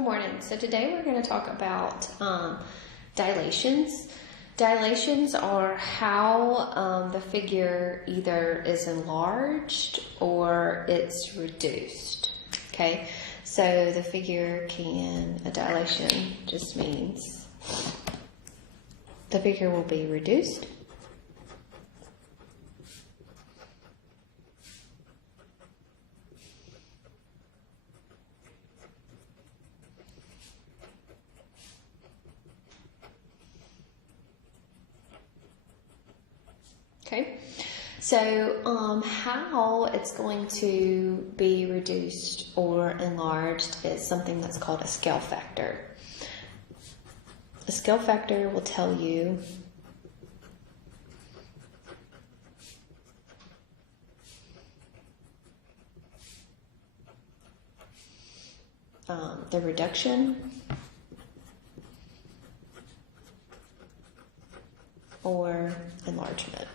Good morning. So today we're going to talk about dilations. Dilations are how the figure either is enlarged or it's reduced. Okay, so the figure a dilation just means the figure will be reduced, okay, so how it's going to be reduced or enlarged is something that's called a scale factor. A scale factor will tell you the reduction or enlargement.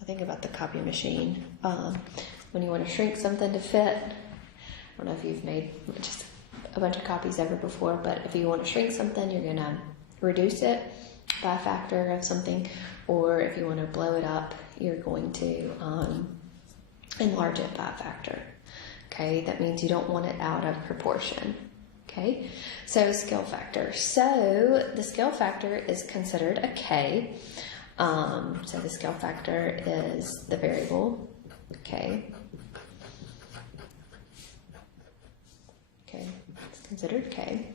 I think about the copy machine. When you want to shrink something to fit, I don't know if you've made just a bunch of copies ever before, but if you want to shrink something, you're going to reduce it by a factor of something, or if you want to blow it up, you're going to enlarge it by a factor. Okay, that means you don't want it out of proportion. Okay, so scale factor. So the scale factor is considered a K. So the scale factor is the variable K. Okay, it's considered K.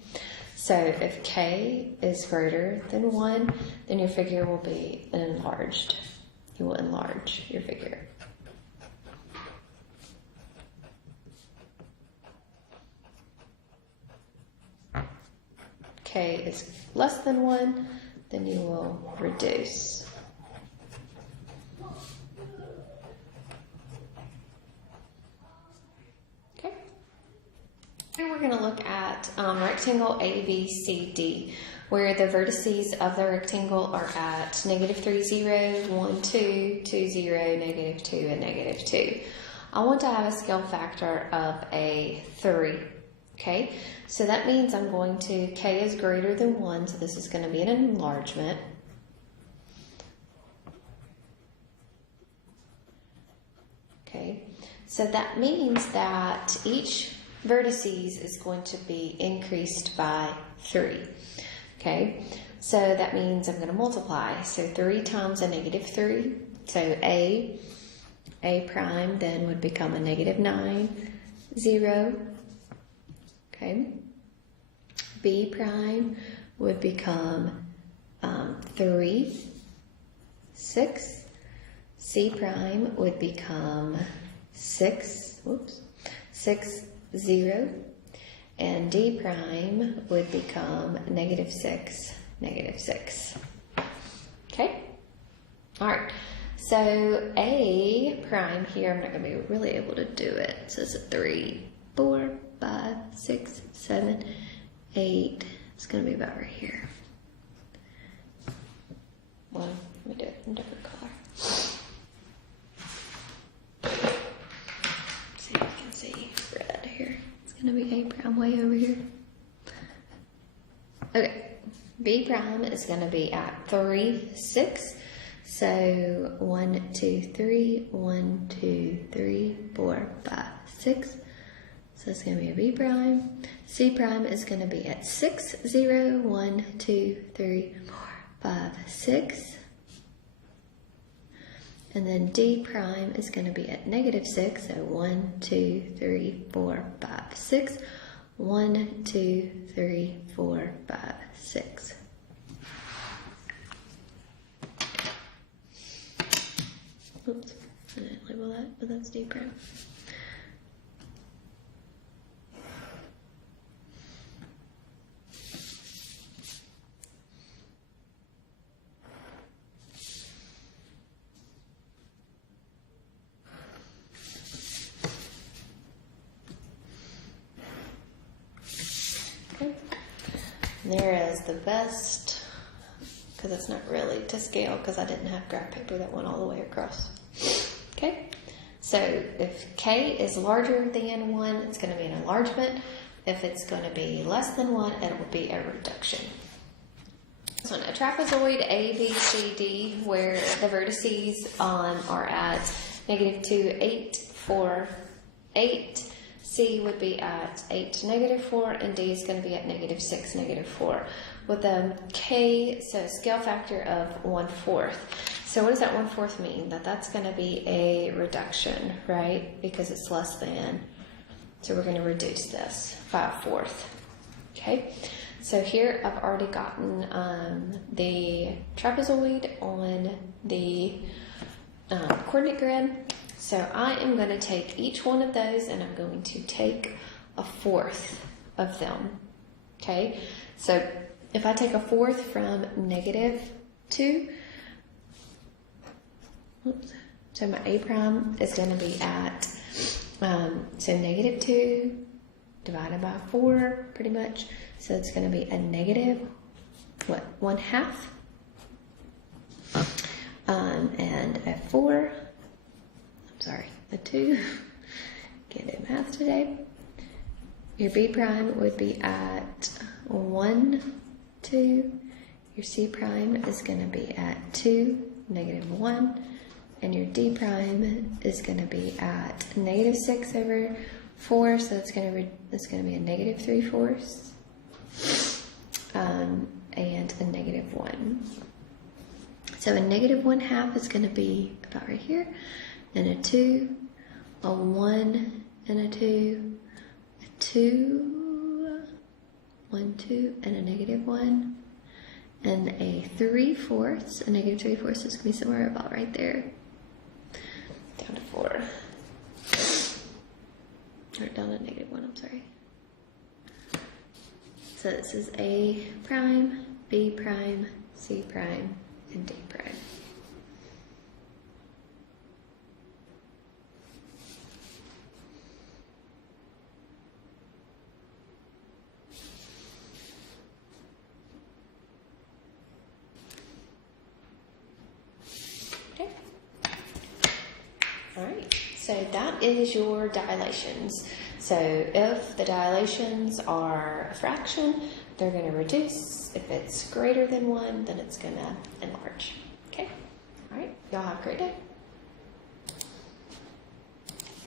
So if K is greater than 1, then your figure will be enlarged. You will enlarge your figure. K is less than 1, then you will reduce. Okay. Here we're going to look at rectangle ABCD, where the vertices of the rectangle are at -3, 0, 1, 2, 2, 0, -2, and -2. I want to have a scale factor of a 3. Okay, so that means I'm going to, K is greater than 1, so this is going to be an enlargement. Okay, so that means that each vertices is going to be increased by 3. Okay, so that means I'm going to multiply. So 3 times a -3, so A prime then would become a -9, 0. Okay, B prime would become 3, 6. C prime would become 6, 0. And D prime would become -6, -6. Okay, all right. So A prime here, I'm not going to be really able to do it. So it's a 3, 4, 5, 6, 7, 8. It's going to be about right here. Well, let me do it in a different color. See if you can see red here. It's going to be A prime way over here. Okay, B prime is going to be at 3, 6. So 1, 2, 3, 1, 2, 3, 4, 5, 6. So it's going to be a B prime. C prime is going to be at 6, 0, 1, 2, 3, 4, 5, 6. And then D prime is going to be at -6, so 1, 2, 3, 4, 5, 6. 1, 2, 3, 4, 5, 6. Oops, I didn't label that, but that's D prime. There is the best, because it's not really to scale because I didn't have graph paper that went all the way across. Okay, So if k is larger than 1, it's going to be an enlargement. If it's going to be less than 1, it will be a reduction. So a trapezoid A, B, C, D, where the vertices are at -2, 8, 4, 8. C would be at 8 to -4, and D is going to be at -6, -4. With a K, so scale factor of 1/4. So what does that 1/4 mean? That's going to be a reduction, right? Because it's less than. So we're going to reduce this by 1/4. Okay? So here I've already gotten the trapezoid on the coordinate grid. So I am going to take each one of those and I'm going to take 1/4 of them. Okay? So if I take 1/4 from -2, so my A prime is going to be at, so -2 divided by 4, pretty much. So it's going to be a negative, 1/2? And a 4, I'm sorry, a 2. Can't do math today. Your B prime would be at 1, 2. Your C prime is going to be at 2, -1. And your D prime is going to be at -6 over 4, so it's going to be a -3/4, and a -1. So a -1/2 is going to be about right here, and a 2, a 1, and a 2, a 2, 1, 2, and a -1, and a 3/4. A -3/4 is going to be somewhere about right there. Down to 4. Or down to -1, I'm sorry. So this is A prime, B prime, C prime, and D prime. Okay. All right. So that is your dilations. So if the dilations are a fraction, they're going to reduce. If it's greater than 1, then it's going to enlarge. Okay? All right. Y'all have a great day.